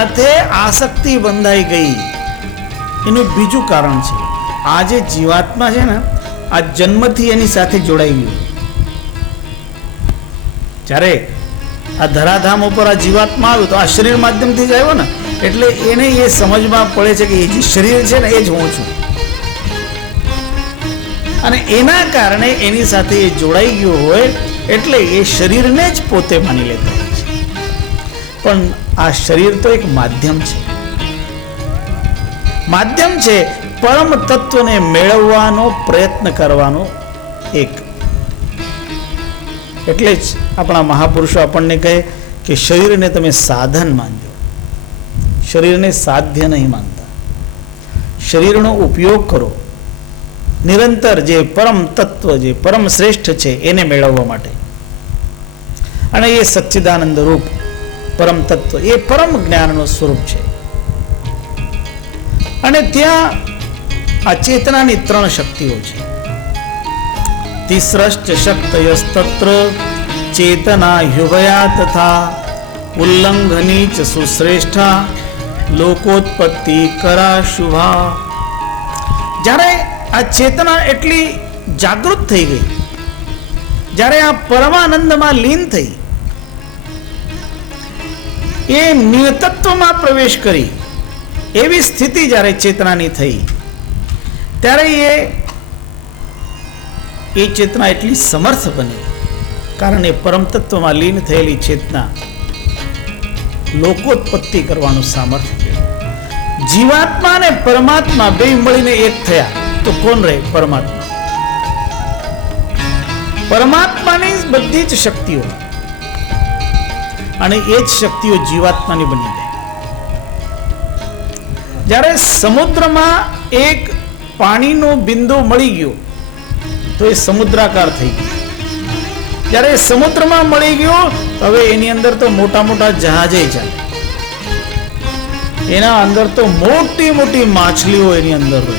સાથે આસક્તિ બંધાઈ ગઈ એનું બીજું કારણ છે આ જે જીવાત્મા છે ને આ જન્મથી એની સાથે જોડાઈ ગયું. જ્યારે આ ધરાધામ ઉપર આ જીવાત્મા આવ્યો તો આ શરીર માધ્યમથી જ આવ્યો ને, એટલે એને એ સમજમાં પડે છે કે એ જે શરીર છે ને એ જ હું છું, અને એના કારણે એની સાથે એ જોડાઈ ગયો હોય એટલે એ શરીરને જ પોતે માની લેતો હોય છે. પણ આ શરીર તો એક માધ્યમ છે, માધ્યમ છે પરમ તત્વને મેળવવાનો પ્રયત્ન કરવાનો એક. એટલે જ આપણા મહાપુરુષો આપણને કહે કે શરીરને તમે સાધન માનજો, શરીરને સાધ્ય નહીં માનતા. શરીરનો ઉપયોગ કરો નિરંતર જે પરમ તત્વ, જે પરમ શ્રેષ્ઠ છે એને મેળવવા માટે. અને એ સચ્ચિદાનંદ રૂપ પરમ તત્વ એ પરમ જ્ઞાનનું સ્વરૂપ છે. અને ત્યાં આ ચેતનાની 3 શક્તિઓ છે. તિસ્રશ્ચ શક્તયસ્તત્ર ચેતના હ્યુભયા તથા ઉલ્લંઘની ચ સુશ્રેષ્ઠા લોકોત્પત્તિ કરા શુભા. જ્યારે આ ચેતના એટલી જાગૃત થઈ ગઈ, જ્યારે આ પરમાનંદમાં લીન થઈ, એ નિયતત્વમાં પ્રવેશ કરી એવી સ્થિતિ જ્યારે ચેતનાની થઈ, ત્યારે એ ચેતના એટલી સમર્થ બની, કારણ એ પરમ તત્વમાં લીન થયેલી ચેતના લોકોત્પત્તિ કરવાનું સામર્થ્ય કર્યું. જીવાત્મા અને પરમાત્મા બે મળીને એક થયા તો કોણ રહે? પરમાત્મા. પરમાત્માની બધી જ શક્તિઓ અને એ જ શક્તિઓ જીવાત્માની બની ગઈ. જ્યારે સમુદ્રમાં એક પાણીનો બિંદુ મળી ગયો તો એ સમુદ્રાકાર થઈ ગયો. જ્યારે સમુદ્રમાં મળી ગયો હવે એની અંદર તો મોટા મોટા જહાજે ચાલે, એના અંદર તો મોટી મોટી માછલીઓ એની અંદર રહે.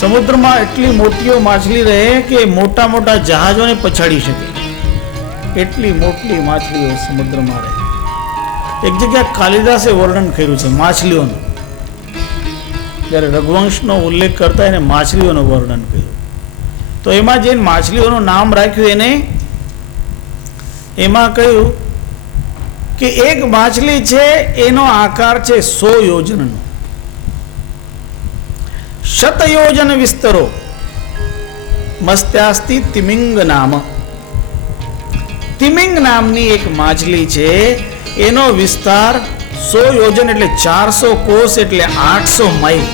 સમુદ્રમાં એટલી મોટીઓ માછલી રહે કે મોટા મોટા જહાજોને પછાડી શકે, એટલી મોટી માછલીઓ સમુદ્રમાં રહે. એક જગ્યા કાલિદાસે વર્ણન કર્યું છે માછલીઓનું. જ્યારે રઘુવંશનો ઉલ્લેખ કરતા એને માછલીઓનું વર્ણન કર્યું તો એમાં જે માછલીઓનું નામ રાખ્યું એને એમાં કહ્યું કે એક માછલી છે એનો આકાર છે 100 યોજનનો, શતયોજન વિસ્તરો મસ્ત્યાસ્તિ તિમિંગ નામ. તિમિંગ નામની એક માછલી છે, એનો વિસ્તાર 100 યોજન એટલે 400 કોસ એટલે 800 માઇલ.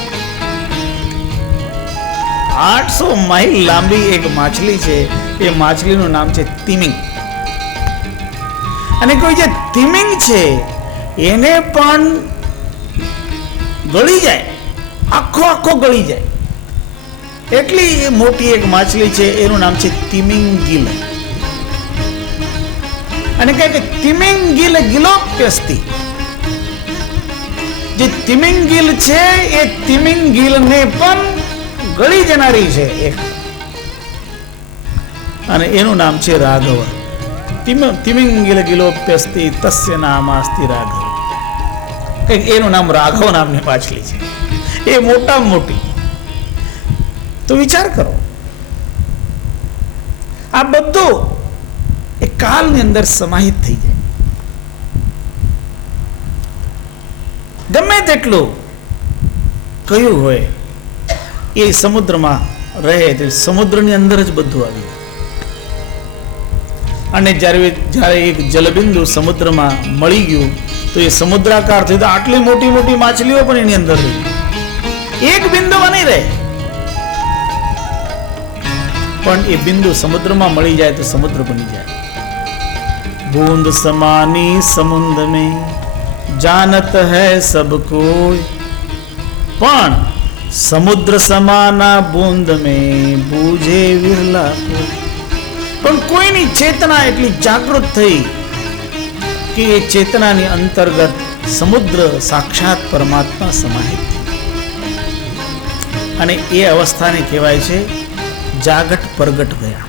800 માઇલ લાંબી એક માછલી છે, એ માછલીનું નામ છે તિમિંગ. અને કોઈ જે તિમિંગ છે એને પણ ગળી જાય, આખો ગળી જાય એટલી મોટી એક માછલી છે, એનું નામ છે તિમિંગિલ. અને કહે કે તિમિંગિલ ગિલોપ્યસ્તિ. જે તિમિંગિલ છે એ તિમિંગિલને પણ ગળી જનારી છે એક, અને એનું નામ છે રાઘવ. તિમિંગિલ ગિલોપ્યસ્તિ તસ્ય નામાસ્તિ રાઘવ. કંઈક એનું નામ રાઘવ નામની માછલી છે, એ મોટામાં મોટી. તો વિચાર કરો, આ બધું એ કાલની અંદર સમાહિત થઈ જાય. ગમે તેટલું કયું હોય એ સમુદ્રમાં રહે એટલે સમુદ્રની અંદર જ બધું આવ્યું. અને જ્યારે એક જલબિંદુ સમુદ્રમાં મળી ગયું તો એ સમુદ્રાકાર થયું. તો આટલી મોટી મોટી માછલીઓ પણ એની અંદર રહી, એક બિંદુમાં નહીં રહે, પણ એ બિંદુ સમુદ્રમાં મળી જાય તો સમુદ્ર બની જાય. बूंद समानी समुद्र में जानत है सब कोई, पण समुद्र समाना बूंद में बूझे विरला कोई. પણ કોઈની ચેતના એટલી જાગૃત થઈ કે એ ચેતનાની અંતર્ગત સમુદ્ર સાક્ષાત પરમાત્મા સમાહિત થઈ. અને એ અવસ્થાને કહેવાય છે જાગટ પરગટ ગયા.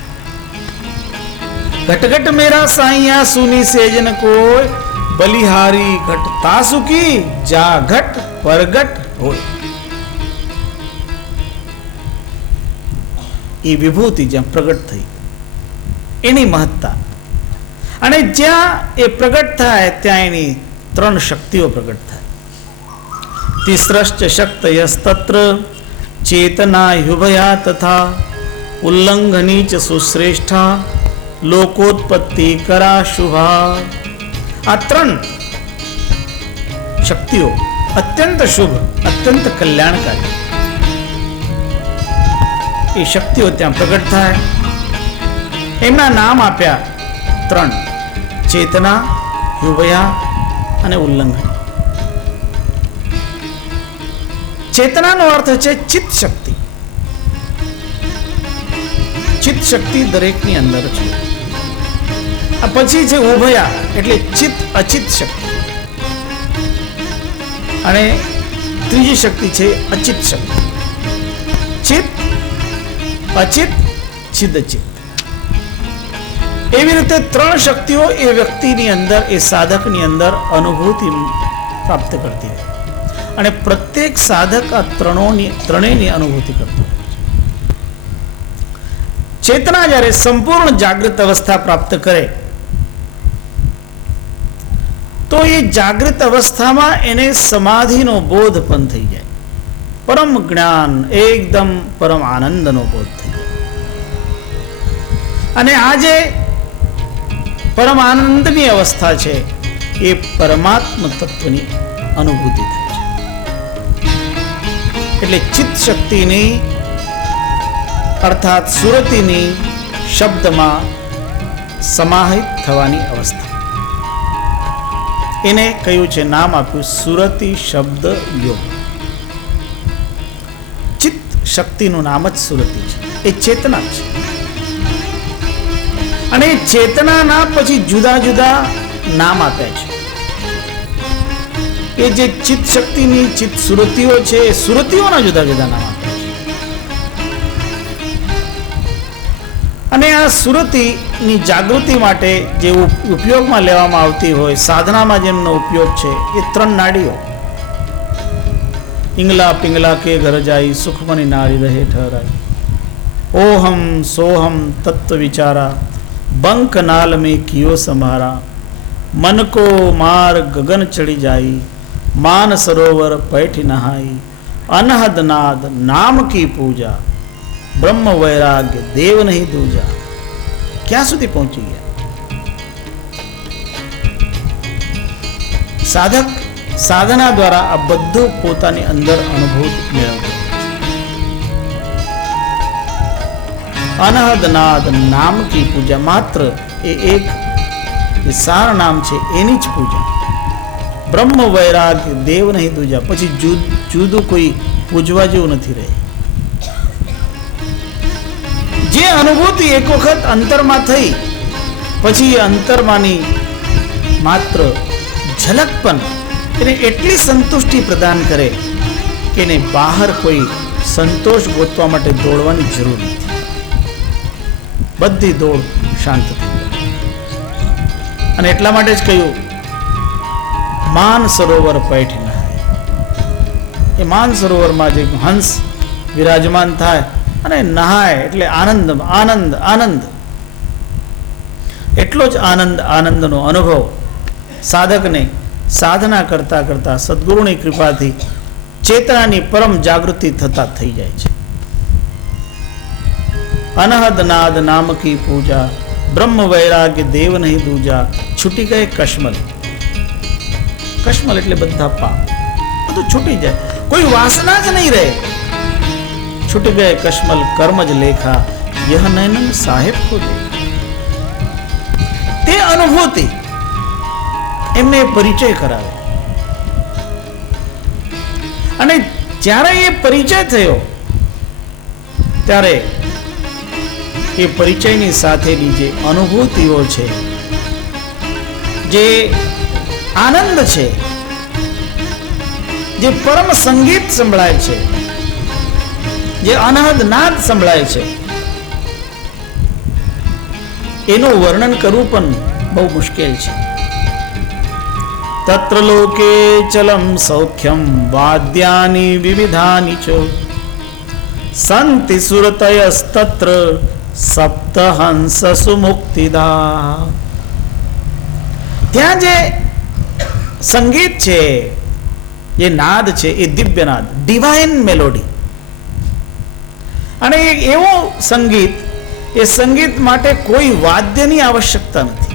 घट घट मेरा साइया सुनी सेजन कोय બલિહારી ઘટતા સુખી જા ઘટ પરગટ હોય. એ વિભૂતિ જ્યાં પ્રગટ થઈ એની મહત્તા, અને જ્યાં એ પ્રગટ થાય ત્યાં એની 3 શક્તિઓ પ્રગટ થાય. તિસ્રશ્ચ શક્તયસ્તત્ર ચેતના યુભયા તથા ઉલ્લંઘની ચ સુશ્રેષ્ઠા લોકોત્પત્તિ કરા શુભા. આ 3 શક્તિઓ અત્યંત શુભ, અત્યંત કલ્યાણકારી એ શક્તિઓ ત્યાં પ્રગટ થાય. એમના નામ આપ્યા 3: ચેતના, યુભયા અને ઉલ્લંઘન. ચેતનાનો અર્થ છે ચિત્ત શક્તિ. ચિત્ત શક્તિ દરેકની અંદર છે. આ પછી છે ઉભયા એટલે ચિત્ત અચિત શક્તિ, અને ત્રીજી શક્તિ છે અચિત શક્તિ. ચિત્ત, અચિત, ચિદચિત. એવી રીતે 3 શક્તિઓ એ વ્યક્તિની અંદર, એ સાધકની અંદર અનુભૂતિ પ્રાપ્ત કરતી હોય, અને પ્રત્યેક સાધક આ ત્રણેયની અનુભૂતિ કરતો હોય. ચેતના જ્યારે સંપૂર્ણ જાગૃત અવસ્થા પ્રાપ્ત કરે તો એ જાગૃત અવસ્થામાં એને સમાધિનો બોધ પણ થઈ જાય, પરમ જ્ઞાન, એકદમ પરમ આનંદનો બોધ થઈ જાય. અને આ જે પરમ આનંદની અવસ્થા છે એ પરમાત્મ તત્વની અનુભૂતિ થાય છે. એટલે ચિત્ત શક્તિની અર્થાત સુરતીની શબ્દમાં સમાહિત થવાની અવસ્થા, એને કયું છે, નામ આપ્યું સુરતી શબ્દ યોગ. ચિત્ત શક્તિનું નામ જ સુરતી છે, એ ચેતના છે. અને ચેતનાના પછી જુદા જુદા નામ આપ્યા છે. એ જે ચિત્ત શક્તિની ચિત્ત સુરતીઓ છે એ સુરતીઓના જુદા જુદા નામ આપ્યા છે. અને આ સુરતીની જાગૃતિ માટે જે ઉપયોગમાં લેવામાં આવતી હોય, સાધનામાં જેમનો ઉપયોગ છે એ 3 નાડીઓ. પિંગલા પિંગલા કે ઘર જાય સુખમની નારી રહે ઠહરાઈ. ઓહમ સોહમ તત્વ વિચારા બંક નાલ में कियो संभारा. मन को मार गगन चढ़ी जाई मान सरोवर पैठ नहाई. अनहद नाद नाम की पूजा બ્રહ્મ વૈરાગ્ય દેવ નહીં દૂજા. ક્યાં સુધી પહોંચી ગયા? સાધક સાધના દ્વારા આ બધું પોતાની અંદર અનુભવ મેળવતો. અનહદ નાદ નામ કી પૂજા, માત્ર એ એક જે સાર નામ છે એની જ પૂજા. બ્રહ્મ વૈરાગ્ય દેવ નહીં દૂજા, પછી જુદું કોઈ પૂજવા જેવું નથી રહે. જે અનુભૂતિ એક વખત અંતરમાં થઈ પછી એ અંતરમાંની માત્ર ઝલક પણ એને એટલી સંતુષ્ટિ પ્રદાન કરે કે એને બહાર કોઈ સંતોષ ગોતવા માટે દોડવાની જરૂર નથી. બધી દોડ શાંત થઈ જાય. અને એટલા માટે જ કહ્યું માન સરોવર પૈઠ નહાય. એ માન સરોવરમાં જે હંસ વિરાજમાન થાય અને નહાય એટલે આનંદ આનંદ આનંદ. એટલો જ આનંદ આનંદનો અનુભવ સાધકને સાધના કરતા કરતા સદગુરુની કૃપાથી ચેતનાની પરમ જાગૃતિ થતા થઈ જાય છે. અનહદ નાદ નામ કી પૂજા બ્રહ્મ વૈરાગ્ય દેવ નહીં દૂજા. છૂટી ગયે કશ્મલ. કશ્મલ એટલે બધા પાપ, બધું છૂટી જાય, કોઈ વાસના જ નહીં રહે. छुट गए कश्मल कर्म ज लेखा यह नैनन साहेब को दे. તે અનુભૂતિ એમને પરિચય કરાવે. અને જ્યારે એ પરિચય થયો ત્યારે એ પરિચયની સાથેની જે અનુભૂતિઓ છે, જે આનંદ છે, જે પરમ સંગીત સંભળાય છે, જે અનહદ નાદ સંભળાય છે, એનું વર્ણન કરવું પણ બહુ મુશ્કેલ છે. તત્ર લોકે ચલમ સૌખ્યમ વાદ્યાની વિવિધાની ચ સંતિ સુરતયસ્તત્ર સપ્તહંસ સુમુક્તિદા. ત્યાં જે સંગીત છે, જે નાદ છે, એ દિવ્ય નાદ, ડિવાઇન મેલોડી. અને એવો સંગીત, એ સંગીત માટે કોઈ વાદ્યની આવશ્યકતા નથી.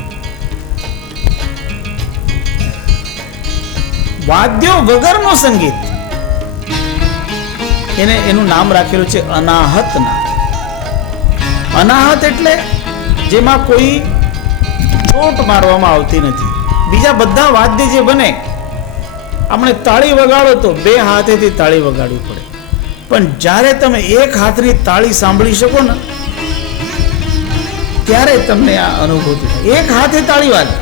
વાદ્યો વગરનું સંગીત, એનું નામ રાખેલું છે અનાહત નાદ. અનાહત એટલે જેમાં કોઈ ચોટ મારવામાં આવતી નથી. બીજા બધા વાદ્ય જે બને, આપણે તાળી વગાડો તો બે હાથેથી તાળી વગાડવી પડે, પણ જ્યારે તમે એક હાથની તાળી સાંભળી શકો ને, ત્યારે તમને આ અનુભૂતિ થાય. એક હાથે તાળી વાગે,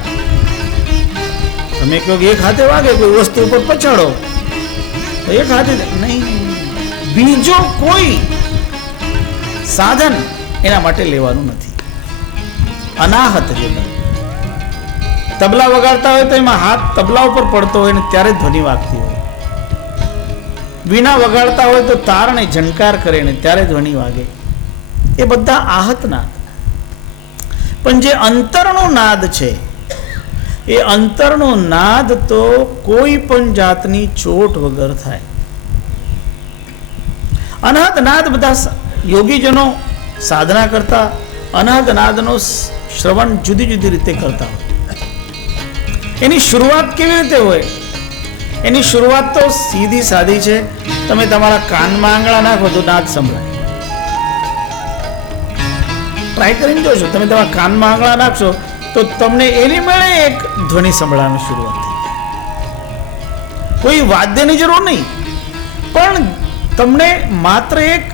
તમે કહો કે એક હાથે વાગે, કોઈ વસ્તુ ઉપર પછાડો તો એક હાથે નહીં. બીજો કોઈ સાધન એના માટે લેવાનું નથી. અનાહત જે બને, તબલા વગાડતા હોય તો એમાં હાથ તબલા ઉપર પડતો હોય ને ત્યારે ધ્વનિ વાગતી હોય. વીણા વગાડતા હોય તો તારને ઝંકાર કરે ને ત્યારે ધ્વનિ વાગે. એ બધા આહત નાદ. પણ જે અંતરનો નાદ છે, એ અંતરનો નાદ તો કોઈ પણ જાતની ચોટ વગર થાય. અનાહત નાદ બધા યોગીજનો સાધના કરતા અનાહત નાદનો શ્રવણ જુદી જુદી રીતે કરતા હોય. એની શરૂઆત કેવી રીતે હોય? એની શરૂઆત તો સીધી સાદી છે. તમે તમારા કાનમાં આંગળા નાખો તો નાદ સંભળાય. ટ્રાય કરીને જોશો. તમે તમારા કાનમાં આંગળા નાખશો તો તમને એની મેળે એક ધ્વનિ સંભળાવાની શરૂઆત થઈ જાય. કોઈ વાદ્યની જરૂર નહીં, પણ તમને માત્ર એક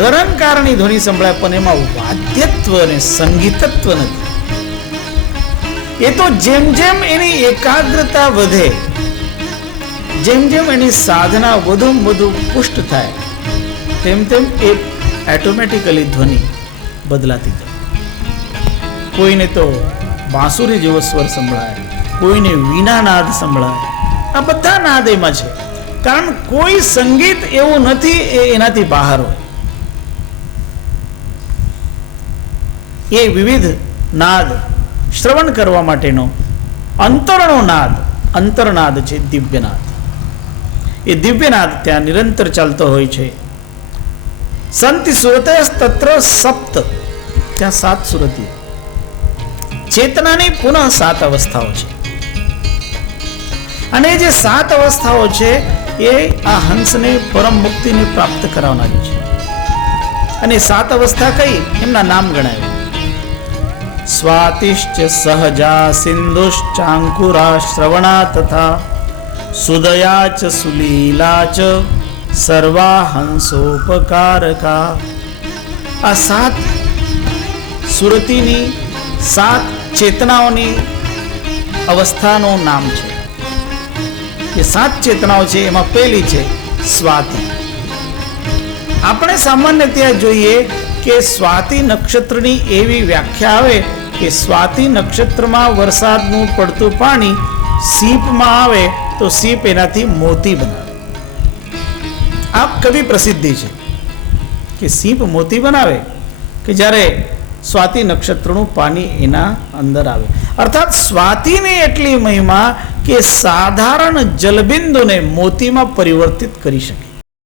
રરંકારની ધ્વનિ સંભળાય, પણ એમાં વાદ્યત્વ અને સંગીતત્વ નથી. એ તો જેમ જેમ એની એકાગ્રતા વધે, જેમ જેમ એની સાધના વધુ પુષ્ટ થાય, તેમ તેમ એ ઓટોમેટિકલી ધ્વનિ બદલાતી જાય. કોઈને તો બાંસુરી જેવો સ્વર સંભળાય, કોઈને વીણા નાદ સંભળાય. આ બધા નાદ એમાં છે, કારણ કોઈ સંગીત એવું નથી એ એનાથી બહાર હોય. એ વિવિધ નાદ શ્રવણ કરવા માટેનો અંતરનો નાદ, અંતરનાદ છે દિવ્યનાદ. એ દિવ્યનાદ ત્યાં નિરંતર ચાલતો હોય છે. સંતિ સુરતસ્તત્ર સપ્ત, ત્યાં 7 સુરતીઓ. ચેતનાની પુનઃ 7 અવસ્થાઓ છે, અને જે 7 અવસ્થાઓ છે એ આ હંસને પરમ મુક્તિને પ્રાપ્ત કરાવનારી છે. અને 7 અવસ્થા કઈ? એમના નામ ગણાય. સ્વાતિશ્ચ સહજા સિંધુશ્ચાંકુરા શ્રવણા તથા સુદયા ચ સુલીલા ચ સર્વા હંસોપકારકા. આ 7 સુરતીની 7 ચેતનાઓની અવસ્થાનું નામ છે. એ 7 ચેતનાઓ છે, એમાં પહેલી છે સ્વાતિ. આપણે સામાન્ય ત્યાં જોઈએ કે સ્વાતિ નક્ષત્રની એવી વ્યાખ્યા આવે કે સ્વાતિ નક્ષત્રમાં વરસાદનું પડતું પાણી સીપમાં આવે તો સીપ એનાથી મોતી બનાવે. આ કવિ પ્રસિદ્ધિ છે કે સીપ મોતી બનાવે કે જ્યારે સ્વાતિ નક્ષત્રનું પાણી એના અંદર આવે. અર્થાત સ્વાતિની એટલી મહિમા કે સાધારણ જલબિંદુને મોતીમાં પરિવર્તિત કરી શકે.